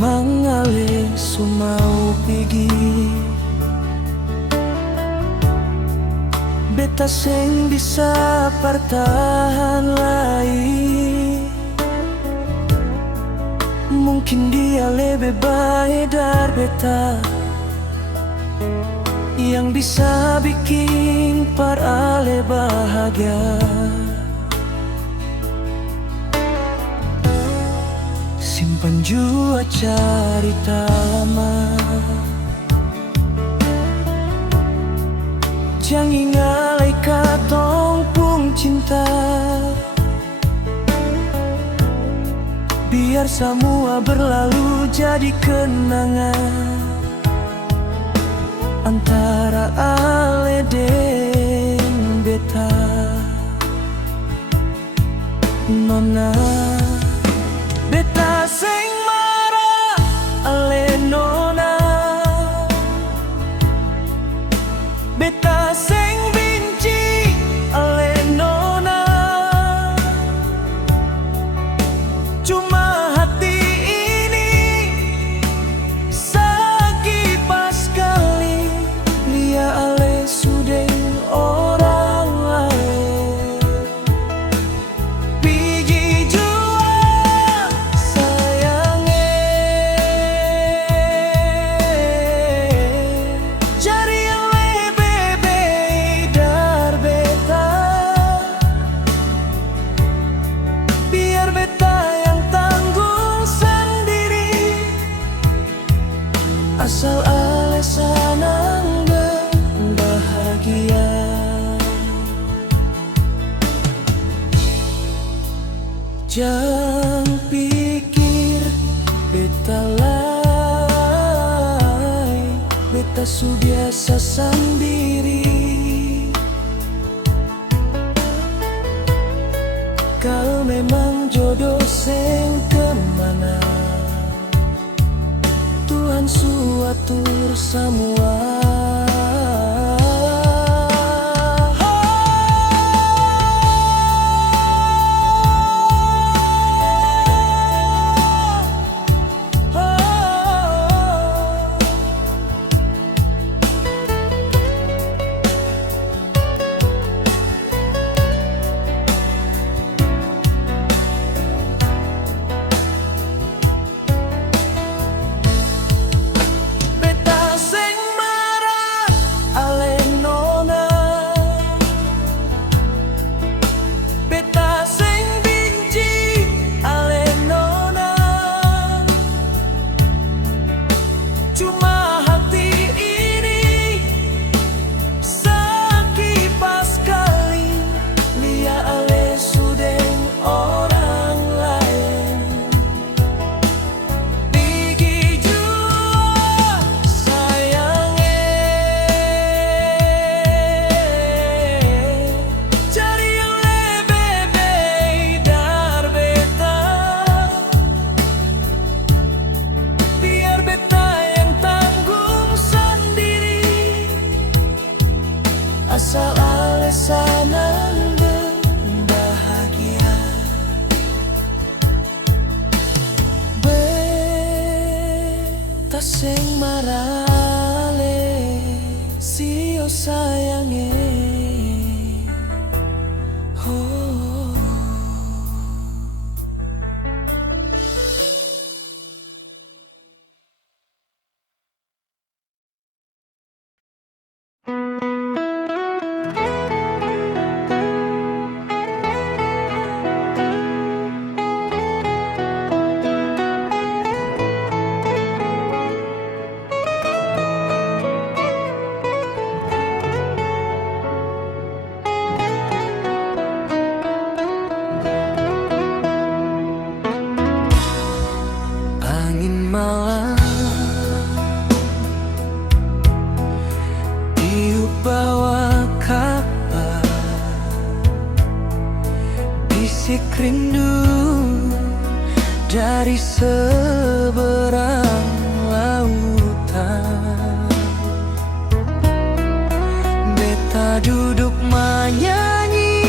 mangale sumau pigi. Beta seng bisa bertahan lagi. Mungkin dia lebih baik dari beta, yang bisa bikin para ale bahagia. Simpan jua cerita lama, jangan ingalai katong pung cinta. Biar semua berlalu jadi kenangan antara ale deng beta. Nona, beta seng marah ale nona, beta seng benci ale nona. Cuma hati ini sakit pas kali lia ale sudeng orang lain. Pigi jua sayangnya, cari yang lebih baik dari beta. Biar beta yang tanggung sendiri, asal ale senang dan bahagia. Jangan pikir beta lain, beta su biasa sendiri. Kau memang jodoh seng kemana, Tuhan su atur semua. Beta seng marah ale nona, beta seng benci ale nona. Cuma hati ini sakit pas kali lia ale sudeng orang lain. Pigi jua sayangnya, cari yang lebih baik dari beta. Biar beta yang tanggung sendiri, asal ale senang dan bahagia. Beta seng marah le sio sayangnya. Oh. Angin malam tiup bawa kabar, bisik rindu dari seberang lautan. Beta duduk menyanyi,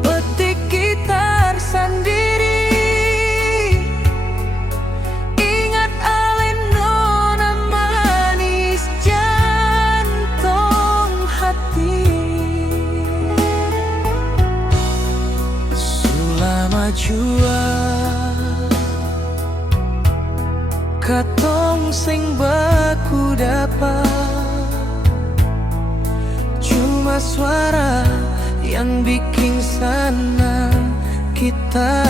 petik gitar sendiri. katong sing baku dapat. Cuma suara yang bikin senang kita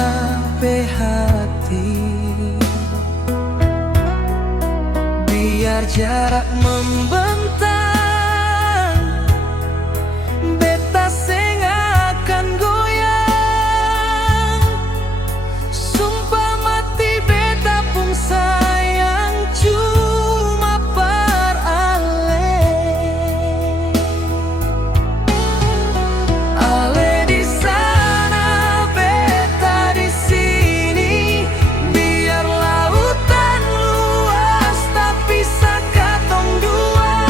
behati. Biar jarak membentang, beta sing akan goyang. Sumpah mati beta pun sayang, cuma ale di sana, beta di sini. Biar lautan luas, tak bisa katong dua.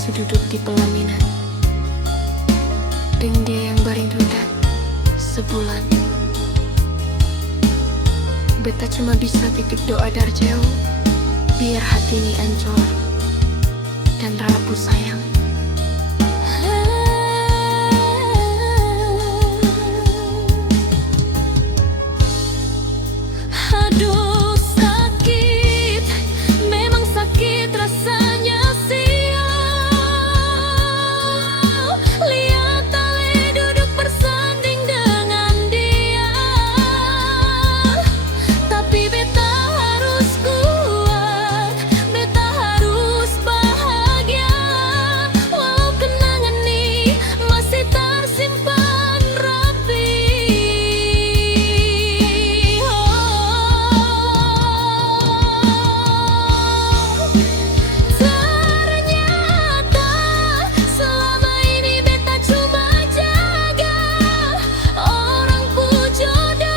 masih duduk di pelaminan, dengan dia yang baring dudat sebulan. Beta cuma bisa titip doa dari jauh, biar hati ini ancur dan rapuh sayang. Aduh sakit, memang sakit rasanya sial. Lihat Ale duduk bersanding dengan dia, tapi beta harus kuat, beta harus bahagia. Walau kenangan ini masih tersimpan rapi. Ternyata selama ini beta cuma jaga orang jodoh.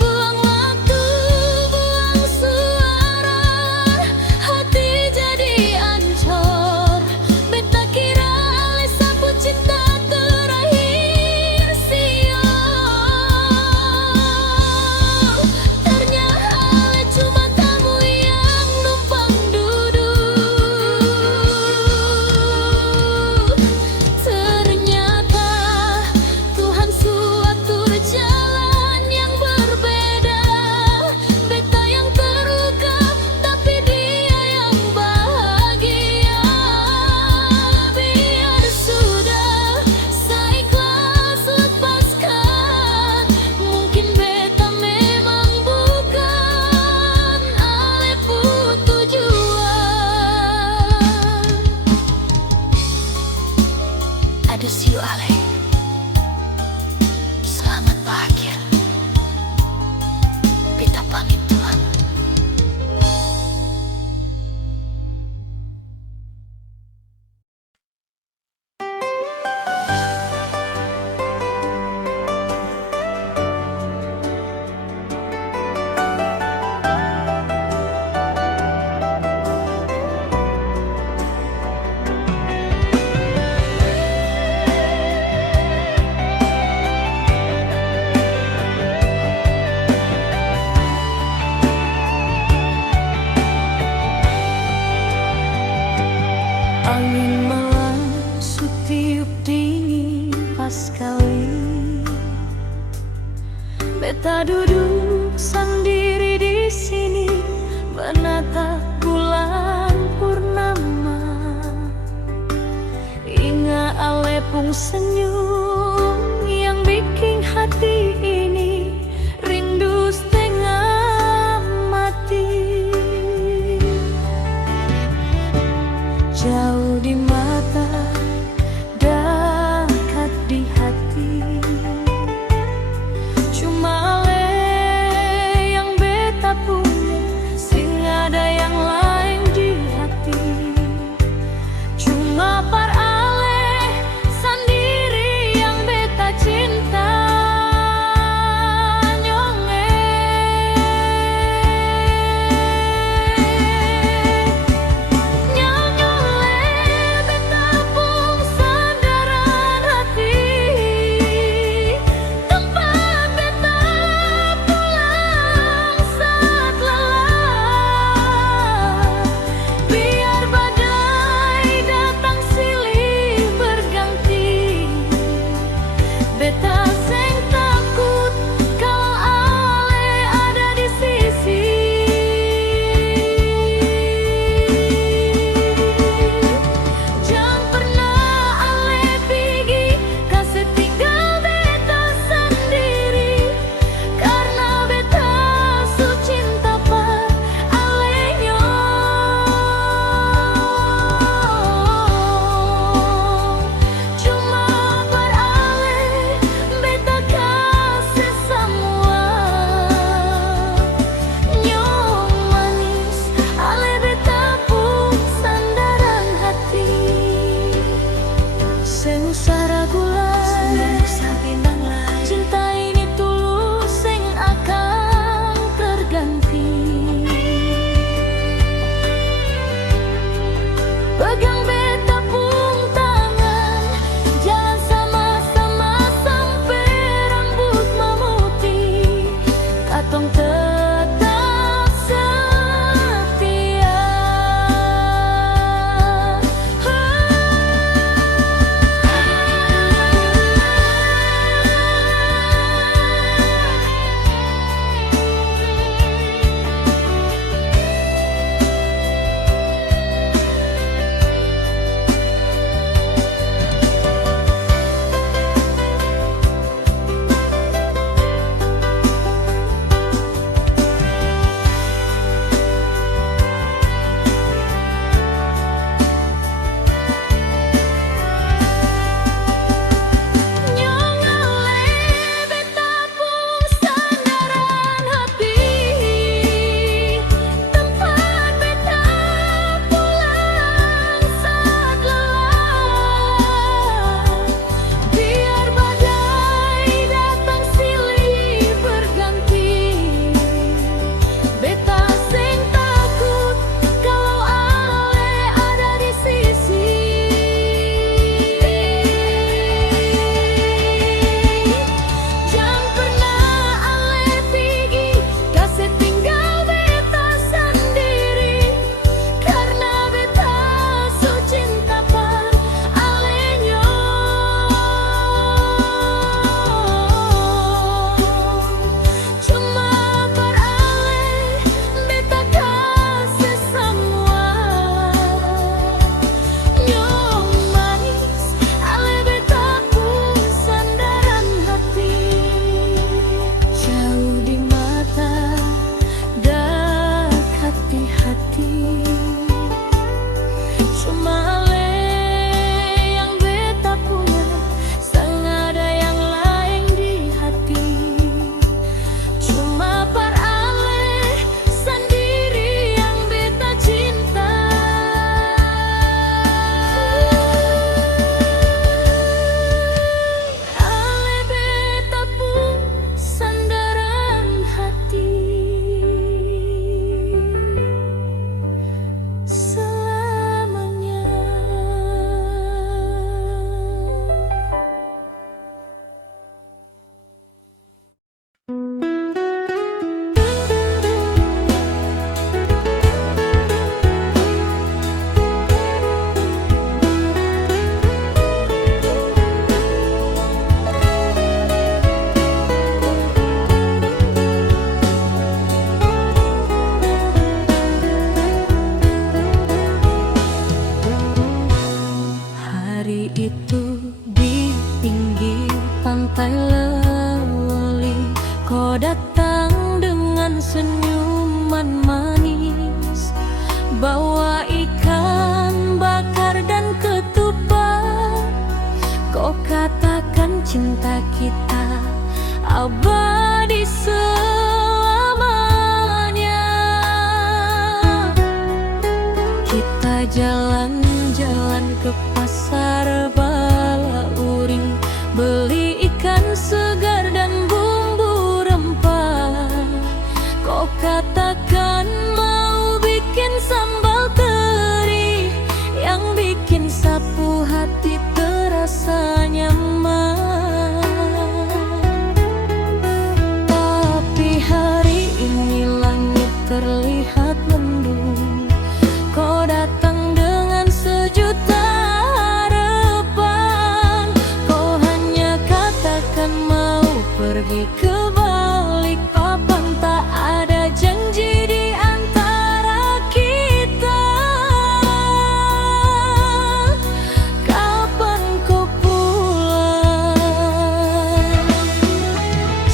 Buang waktu, buang suara, hati jadi ancur. Beta kira Ale sapu cinta terakhir sial. Ternyata Ale cuma tamu yang numpang duduk. Ternyata Tuhan suatur jalan yang berbeda. Beta yang terluka, tapi dia yang bahagia. Biar sudah, saya ikhlas lepaskan. Mungkin beta memang bukan Ale pun tujuan. Ada siu Ale, selamat bahagia. Beta pamit Tuhan. Angin malam sutiup dingin pas kali beta duduk sendiri di sini menatap bulan purnama. Ingat Ale pung senyum yang bikin hati ini rindu setengah mati. Jauh di mata, dekat di hati. Cuma Ale yang beta punya, sing ada yang lain di hati. Cuma par Ale sendiri yang beta cinta. terlihat mendung. Kau datang dengan sejuta harapan. Kau hanya katakan mau pergi ke Balikpapan. Tak ada janji di antara kita. Kapan kau pulang?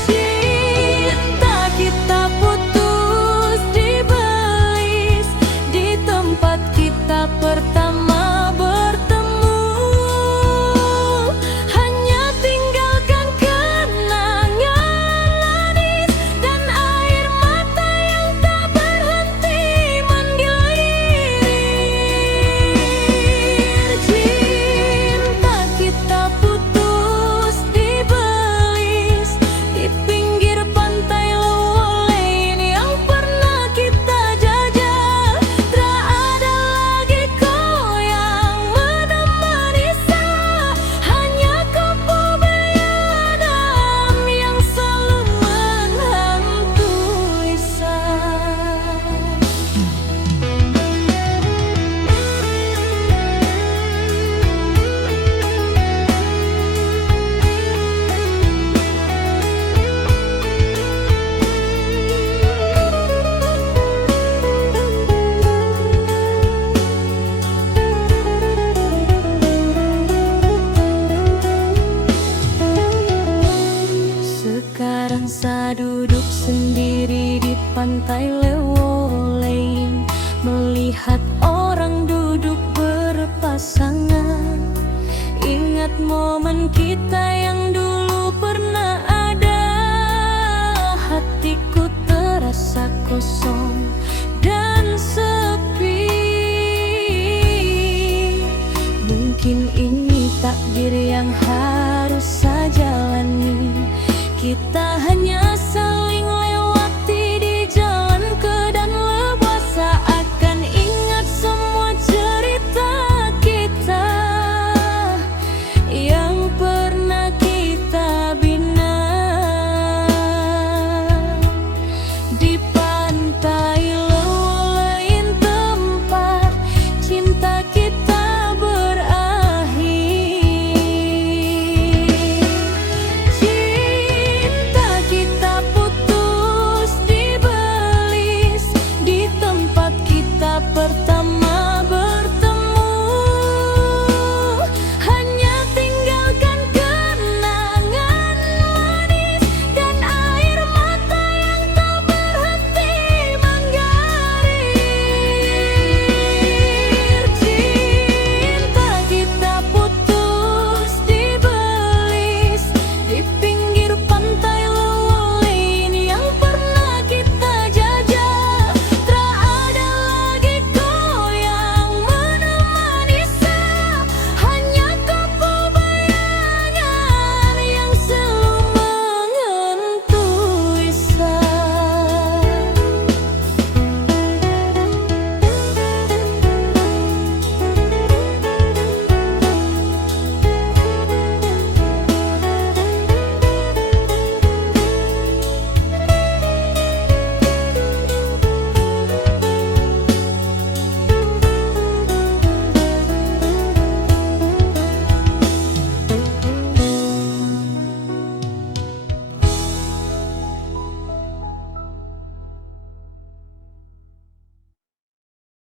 Cinta kita putus di Belize, di tempat kita pertama bertemu. Hanya tinggalkan kenangan manis dan air mata yang tak berhenti menggelilir. Cinta kita putus di Belize, di pinggir pantai Lowolain yang pernah kita jajah. Tak ada lagi kau yang menemani saya, hanya kupu beliadam yang selalu menghantui saya. Sekarang saya duduk sendiri di pantai Lowolain, melihat orang duduk berpasangan. Ingat momen kita yang dulu pernah ada. Hatiku terasa kosong.